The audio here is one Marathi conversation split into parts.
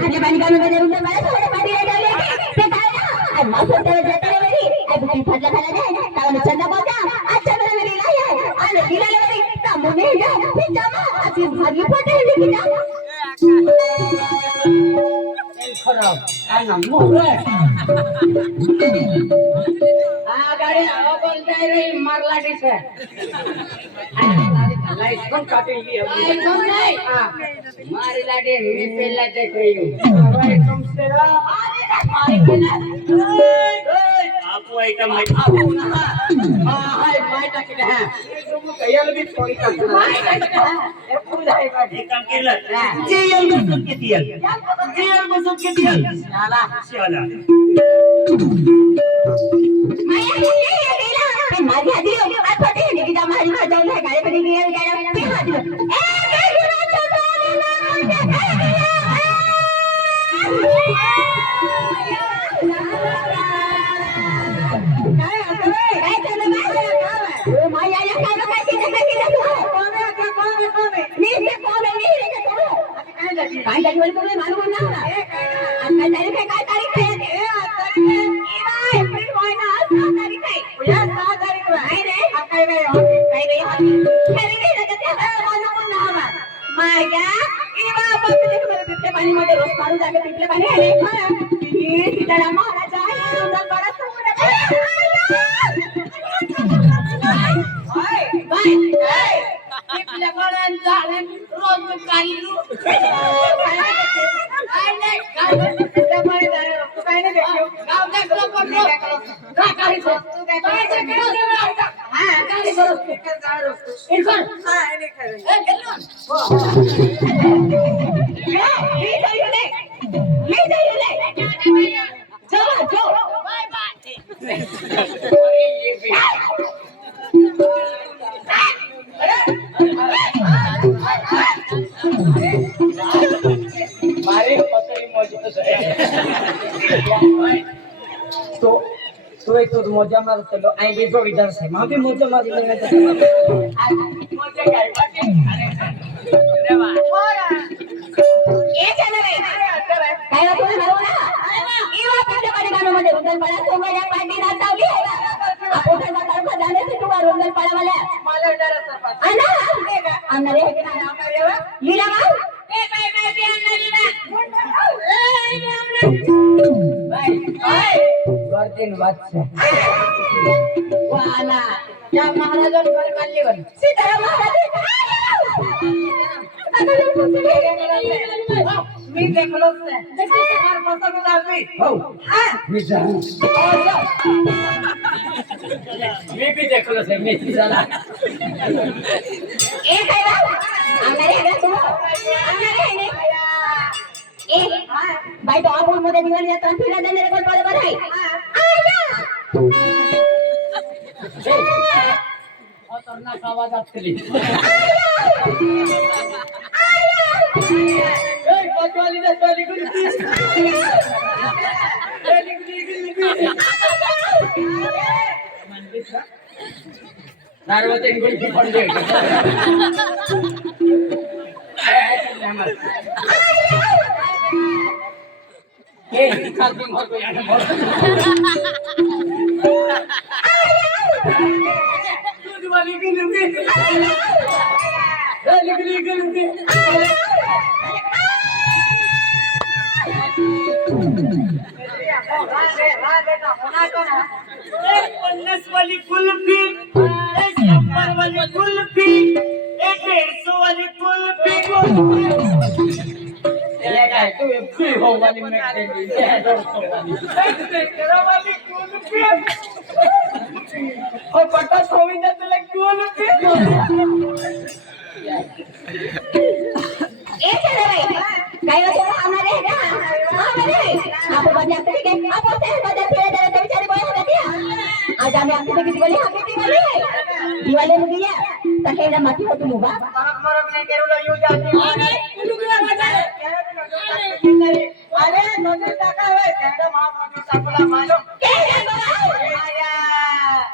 खाली पाणी काढून रुंदर मला थोडे पाणी लागले ते काय ना आणि मागच्या वेळेस जाता रे बरी आई बुटी फाटला खाला नाही कावले चंदा बोका अच्छा बरं मेरी लाई आहे आणि दिलाले बरी तांबूने जा ते जामा अशी भागी फटे की जा खराब ana मोरे गाड़ी अपन जाए रही मारलाडी से लाइट कम काटेगी लाइट कम नहीं मारी लाडी मी पेला ते कोई भाई तुमसे मारी केना आपको आइटम है आपू ना हाय माय टाकले है तुम कयल भी थोड़ी का माय टाकले है ए पूजाई का एक काम केलं जेल बसून किती येईल जेल बसून किती येईल शाला शाला माया गेला पण माझी आधी आज फटे की जा मारी भाजाव नाही गाडी पडी गेला ते हात ए काय गुणाचा काय लागेल तुम्ही मानून ना आता तारीख आहे काय तारीख आहे एप्रिल महिना 6 तारीख आहे या 6 तारीख आहे रे काय काय मानून ना हवा माया इवा बघते पिठले पाणी मध्ये रोज मारून जागे पिठले पाणी आहे सीताराम महाराजा सुंदर बडा सुंदर बाय पिठले पाणी झाले रोज काढू काय नाही पिठले पाणी झाले तू काय नाही देखील गाव देखलो पण का काही तू काय हां काही करू स्पीकर जाळो इकडे हां नाही खरं ए गेलो हो मी जाईले चला जो बाय बाय मारे पतली मौज तो एक तो मजा मार चलो आई भी जो इधर से मां भी मजा मार ले मजा काय बाकी रे वा ए चला रे काय वाटू ना इवा पिठले पाणी गाणमध्ये रुंदर पडा सोमया पांडी नाचावली आपण जाणार खजाने से तू रुंदर पडा मला जरा सरपंच आना आना रे लीला माऊ ए बाय बाय बी आणला लीला गर्दन वाचा वाला या महाराजांवर घर काढली वर सीताराम महाराज मी देखलोच नाही देखणार पसंत लागली हो हां मी जाऊ मी भी देखलोच आहे मी झाला ए काय बा आना रे तू आना रे ए बाई तो आपण मध्ये निघाली जातो आणि फिरा देणारे कोण बरोबर आहे आया खतरनाक आवाज असतली ए पटवाली ना चली गुरुजी नारवते गुरुजी पंडे ए खाती मत यार दूध वाली की लुकी लिखली की लुकी एक 50 वाली कुल्फी एक 70 वाली कुल्फी एक 150 वाली कुल्फी ये काय तू फ्री हो वाली मैं तेरी ये 200 वाली वाली कुल्फी और पट्टा सोवी जाते लग कुल्फी ए चला बाई काय वाटू आना रे आपण बजा तरी काय आपण ते बजा फिरा जरा ते बिचारी बोल होता क्या आज आम्ही आपली किती बोली आम्ही दिवाळी में गया तकेला माती होती मुगा मरक नहीं केरुला यू जाती अरे कुलुगला मजा अरे नजर टाका है केंद्र महाप्रभु साकुला मानो केंद्र बाबा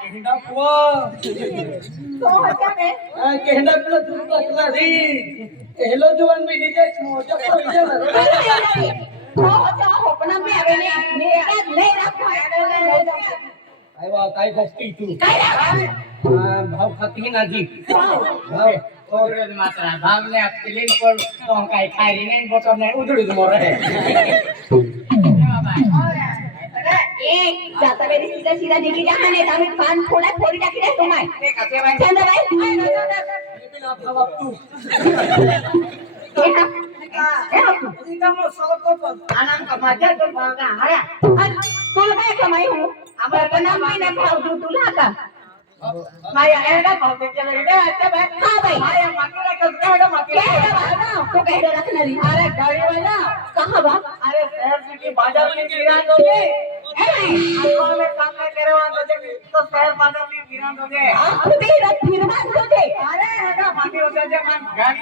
केंद्र को तो होता बे केंद्र प्लस दूसरा री हेलो जवान में नीचे मोजा पर नीचे हो पण मी आवे नाही काय बघती तू काय भाव खाती नाजी मात्र भावने आपली पण तो काय खारी नाही बोटो नाही उधळूच मोर आहे जाता मेरी सीधा सीधा दिखी जहाँ नहीं था मैं पान फोड़ा फोड़ी जाके रह तुम्हारे चंदा भाई तुला काय कमाई हूँ आपण महिना भाव देऊ तुला का माया एवढा भाव देते रे हाँ भाई मातीला कसं मातीला तो कह रखणारी अरे गाडीवाला कहाँ बा अरे शहर सिटी बाजार में गिरान दोगे आपको में सामने करे वाला तो शहर बाजार में गिरान दोगे आप भी रथ फिरवा दोगे अरे हेगा माती होते जे मन गाडी